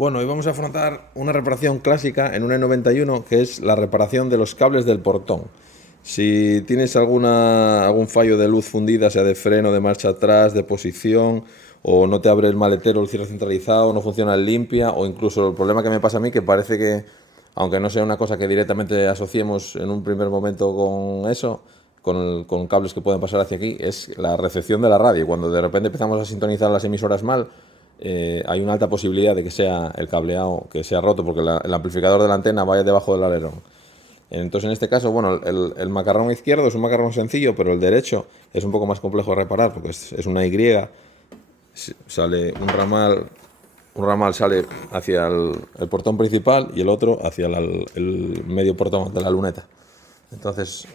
Bueno, hoy vamos a afrontar una reparación clásica en un E91, que es la reparación de los cables del portón. Si tienes algún fallo de luz fundida, sea de freno, de marcha atrás, de posición, o no te abre el maletero, el cierre centralizado, no funciona el limpia, o incluso el problema que me pasa a mí, que parece que, aunque no sea una cosa que directamente asociemos en un primer momento con eso, con cables que pueden pasar hacia aquí, es la recepción de la radio. Cuando de repente empezamos a sintonizar las emisoras mal, hay una alta posibilidad de que sea el cableado que sea roto, porque el amplificador de la antena vaya debajo del alerón. Entonces, en este caso, bueno, el macarrón izquierdo es un macarrón sencillo, pero el derecho es un poco más complejo de reparar, porque es una Y, sale un ramal sale hacia el portón principal y el otro hacia el medio portón de la luneta. Entonces,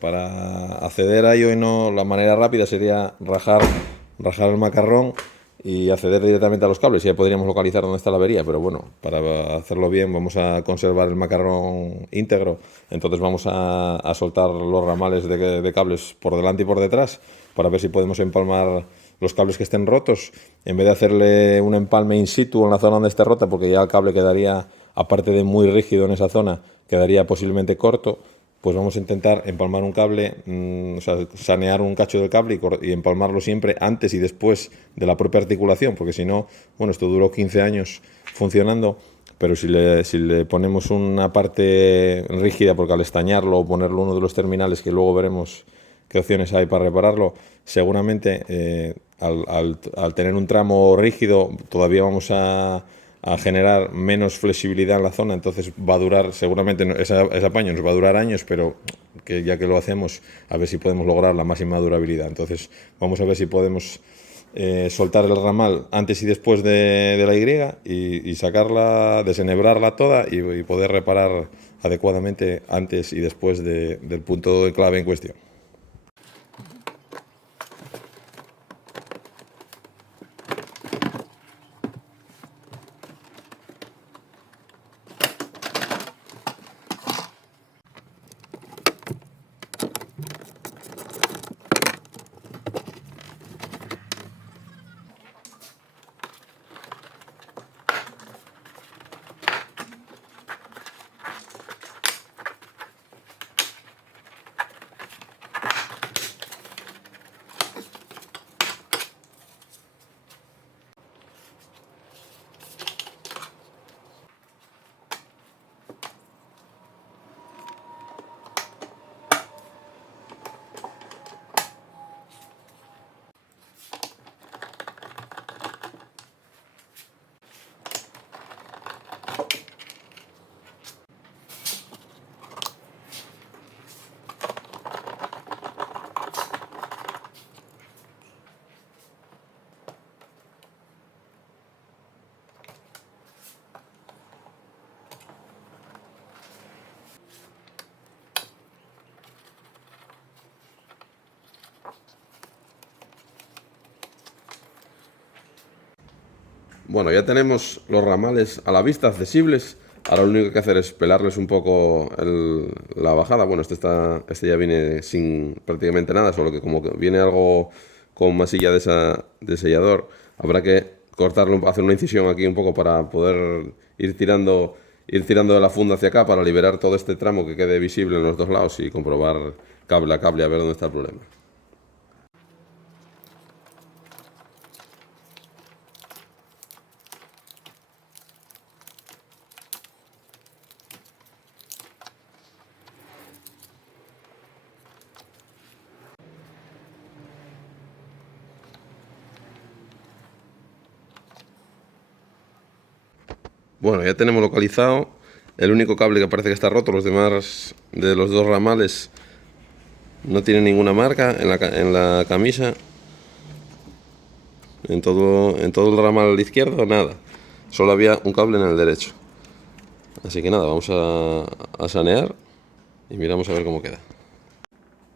para acceder a ello, y no, la manera rápida sería rajar el macarrón y acceder directamente a los cables. Ya podríamos localizar dónde está la avería, pero bueno, para hacerlo bien vamos a conservar el macarrón íntegro. Entonces vamos a soltar los ramales de cables por delante y por detrás para ver si podemos empalmar los cables que estén rotos, en vez de hacerle un empalme in situ en la zona donde esté rota, porque ya el cable quedaría, aparte de muy rígido en esa zona, quedaría posiblemente corto. Pues vamos a intentar empalmar un cable, o sea, sanear un cacho del cable y empalmarlo siempre antes y después de la propia articulación, porque si no, bueno, esto duró 15 años funcionando, pero si le ponemos una parte rígida, porque al estañarlo o ponerlo uno de los terminales, que luego veremos qué opciones hay para repararlo, seguramente al tener un tramo rígido todavía vamos a generar menos flexibilidad en la zona, entonces va a durar, seguramente ese apaño nos va a durar años, pero que ya que lo hacemos, a ver si podemos lograr la máxima durabilidad. Entonces vamos a ver si podemos soltar el ramal antes y después de la Y, y sacarla, desenhebrarla toda y poder reparar adecuadamente antes y después del punto de clave en cuestión. Bueno, ya tenemos los ramales a la vista, accesibles. Ahora lo único que hay que hacer es pelarles un poco la bajada. Bueno, este ya viene sin prácticamente nada, solo que como que viene algo con masilla de sellador, habrá que cortarlo, hacer una incisión aquí un poco para poder ir tirando de la funda hacia acá para liberar todo este tramo que quede visible en los dos lados y comprobar cable a cable a ver dónde está el problema. Bueno, ya tenemos localizado el único cable que parece que está roto. Los demás de los dos ramales no tienen ninguna marca en la camisa. En todo el ramal izquierdo, nada. Solo había un cable en el derecho. Así que nada, vamos a sanear y miramos a ver cómo queda.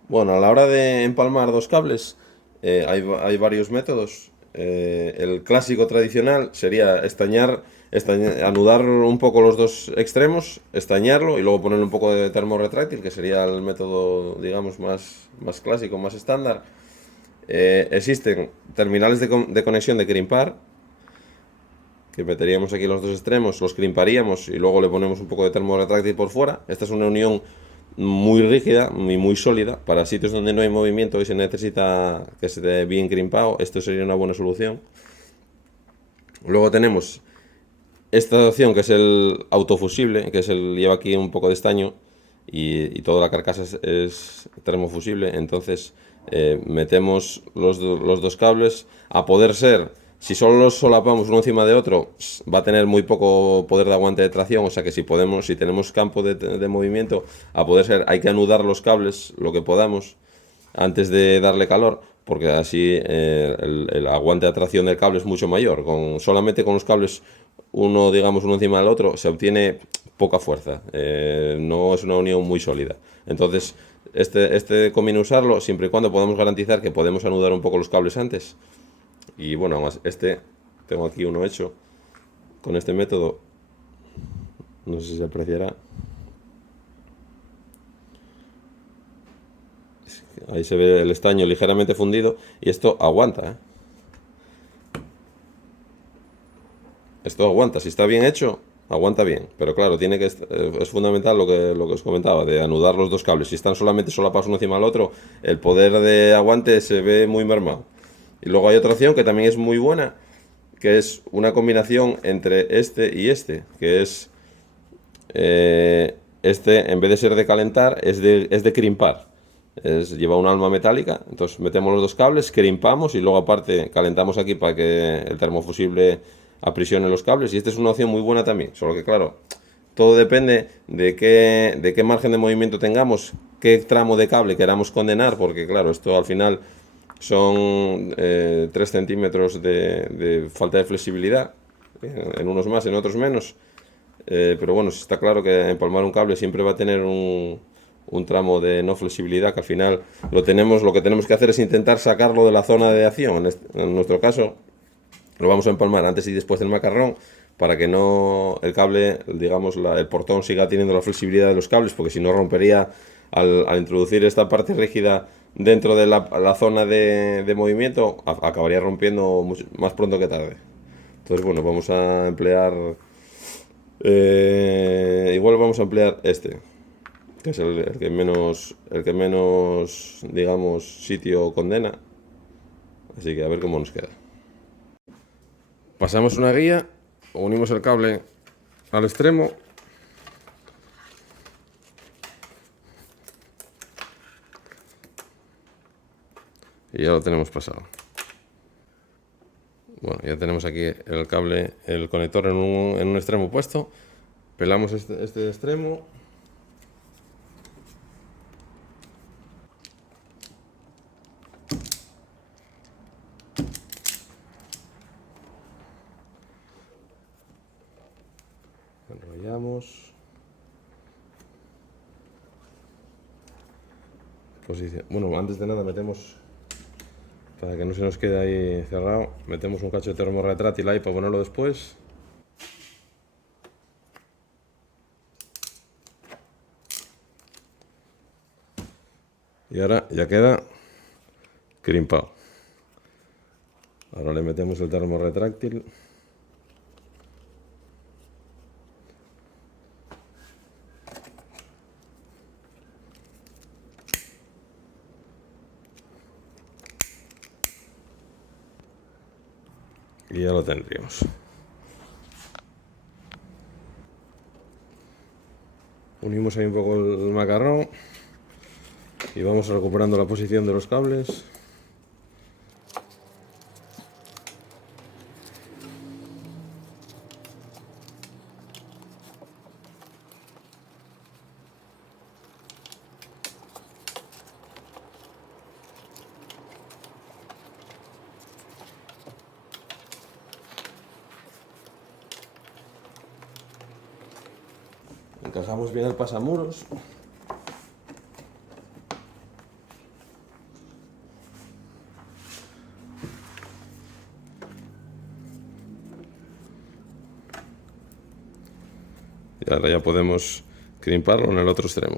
Bueno, a la hora de empalmar dos cables, hay varios métodos. El clásico tradicional sería anudar un poco los dos extremos, estañarlo y luego ponerle un poco de termo retráctil, que sería el método, digamos, más clásico, más estándar. Existen terminales de conexión de crimpar, que meteríamos aquí los dos extremos, los crimparíamos y luego le ponemos un poco de termo retráctil por fuera. Esta es una unión muy rígida y muy sólida para sitios donde no hay movimiento y se necesita que esté bien crimpado. Esto sería una buena solución. Luego tenemos esta opción que es el autofusible, que es lleva aquí un poco de estaño y toda la carcasa es termofusible. Entonces metemos los dos cables. A poder ser, si solo los solapamos uno encima de otro, va a tener muy poco poder de aguante de tracción. O sea que si tenemos campo de movimiento, a poder ser, hay que anudar los cables lo que podamos antes de darle calor, porque así el aguante de atracción del cable es mucho mayor. Solamente con los cables uno encima del otro se obtiene poca fuerza, no es una unión muy sólida. Entonces este conviene usarlo siempre y cuando podamos garantizar que podemos anudar un poco los cables antes. Y bueno, además tengo aquí uno hecho con este método, no sé si se apreciará. Ahí se ve el estaño ligeramente fundido y esto aguanta, ¿eh? Esto aguanta, si está bien hecho, aguanta bien. Pero claro, es fundamental lo que os comentaba, de anudar los dos cables. Si están solamente solapados uno encima del otro, el poder de aguante se ve muy mermado. Y luego hay otra opción que también es muy buena, que es una combinación entre este y este, que es en vez de ser de calentar, es de crimpar. Lleva un alma metálica, entonces metemos los dos cables, crimpamos y luego aparte calentamos aquí para que el termofusible aprisione los cables. Y esta es una opción muy buena también, solo que claro, todo depende de qué margen de movimiento tengamos, qué tramo de cable queramos condenar, porque claro, esto al final son 3 centímetros de falta de flexibilidad, en unos más, en otros menos. Pero bueno, está claro que empalmar un cable siempre va a tener un tramo de no flexibilidad, que al final lo que tenemos que hacer es intentar sacarlo de la zona de acción. En nuestro caso, lo vamos a empalmar antes y después del macarrón para que no el cable, digamos, el portón siga teniendo la flexibilidad de los cables, porque si no rompería al introducir esta parte rígida dentro de la zona de movimiento, acabaría rompiendo más pronto que tarde. Entonces, bueno, vamos a emplear igual vamos a emplear que es el que menos, digamos, sitio condena. Así que a ver cómo nos queda. Pasamos una guía, unimos el cable al extremo. Y ya lo tenemos pasado. Bueno, ya tenemos aquí el cable, el conector en un extremo puesto. Pelamos este extremo. Enrollamos. Bueno, antes de nada metemos, para que no se nos quede ahí cerrado, metemos un cacho de termo retráctil ahí para ponerlo después. Y ahora ya queda crimpado. Ahora le metemos el termo retráctil. Y ya lo tendríamos. Unimos ahí un poco el macarrón y vamos recuperando la posición de los cables. Encajamos bien el pasamuros. Y ahora ya podemos crimparlo en el otro extremo.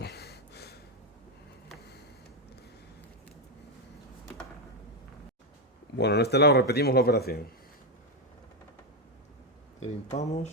Bueno, en este lado repetimos la operación. limpamos.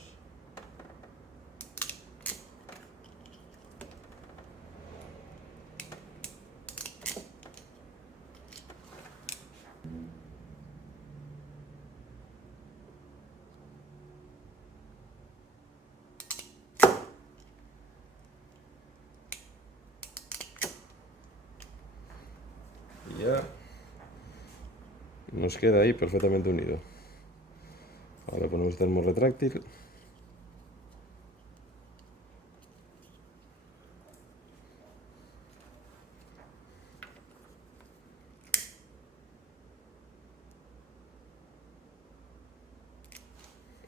Y ya nos queda ahí perfectamente unido. Ahora ponemos el termo retráctil.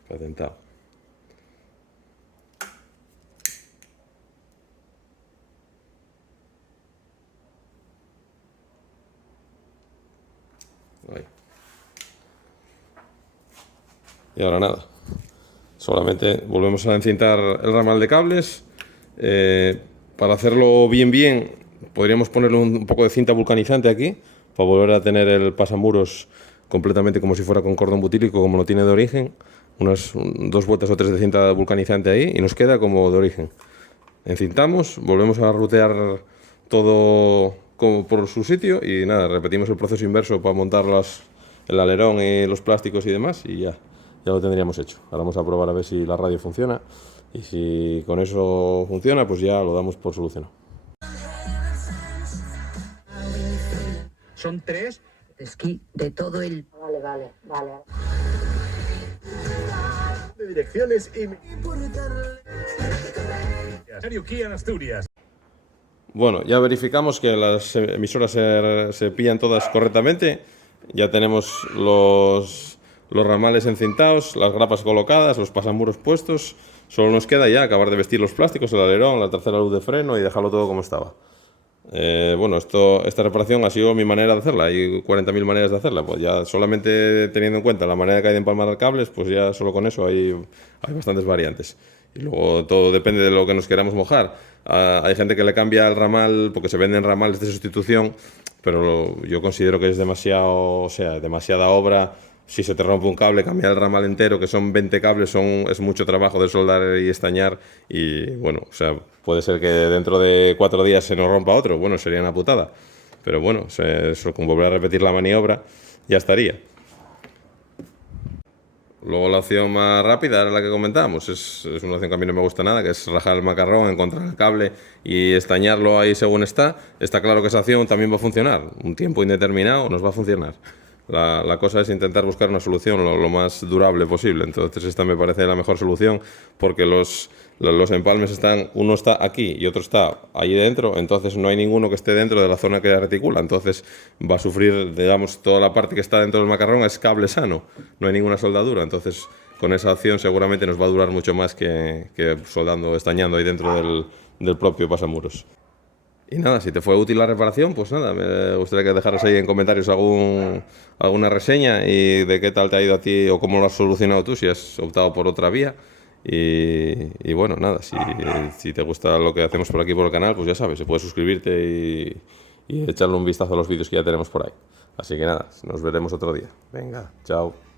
Patentado. Ahí. Y ahora nada, solamente volvemos a encintar el ramal de cables. Para hacerlo bien, podríamos ponerle un poco de cinta vulcanizante aquí, para volver a tener el pasamuros completamente como si fuera con cordón butílico, como lo tiene de origen. Unas 2 vueltas o 3 de cinta vulcanizante ahí y nos queda como de origen. Encintamos, volvemos a rutear todo como por su sitio y nada, repetimos el proceso inverso para montar el alerón y los plásticos y demás y ya lo tendríamos hecho. Ahora vamos a probar a ver si la radio funciona y si con eso funciona, pues ya lo damos por solucionado. Son 3 esquí de todo el... Vale. de direcciones y... Kia en Asturias. Bueno, ya verificamos que las emisoras se pillan todas correctamente. Ya tenemos los ramales encintados, las grapas colocadas, los pasamuros puestos. Solo nos queda ya acabar de vestir los plásticos, el alerón, la tercera luz de freno y dejarlo todo como estaba. Bueno, esta reparación ha sido mi manera de hacerla. Hay 40.000 maneras de hacerla. Pues ya solamente teniendo en cuenta la manera que hay de empalmar cables, pues ya solo con eso hay bastantes variantes. Y luego todo depende de lo que nos queramos mojar. Hay gente que le cambia el ramal porque se venden ramales de sustitución, pero yo considero que es demasiada obra. Si se te rompe un cable, cambiar el ramal entero, que son 20 cables, es mucho trabajo de soldar y estañar. Y bueno, o sea, puede ser que dentro de 4 días se nos rompa otro. Bueno, sería una putada. Pero bueno, con volver a repetir la maniobra, ya estaría. Luego la opción más rápida era la que comentábamos. Es una opción que a mí no me gusta nada, que es rajar el macarrón, encontrar el cable y estañarlo ahí según está. Está claro que esa opción también va a funcionar. Un tiempo indeterminado nos va a funcionar. La cosa es intentar buscar una solución lo más durable posible. Entonces esta me parece la mejor solución porque los empalmes uno está aquí y otro está allí dentro, entonces no hay ninguno que esté dentro de la zona que reticula, entonces va a sufrir, digamos, toda la parte que está dentro del macarrón es cable sano, no hay ninguna soldadura, entonces con esa opción seguramente nos va a durar mucho más que soldando, estañando ahí dentro del propio pasamuros. Y nada, si te fue útil la reparación, pues nada, me gustaría que dejaras ahí en comentarios alguna reseña y de qué tal te ha ido a ti o cómo lo has solucionado tú, si has optado por otra vía. Y bueno, nada, si te gusta lo que hacemos por aquí por el canal, pues ya sabes, se puede suscribirte y echarle un vistazo a los vídeos que ya tenemos por ahí. Así que nada, nos veremos otro día. Venga, chao.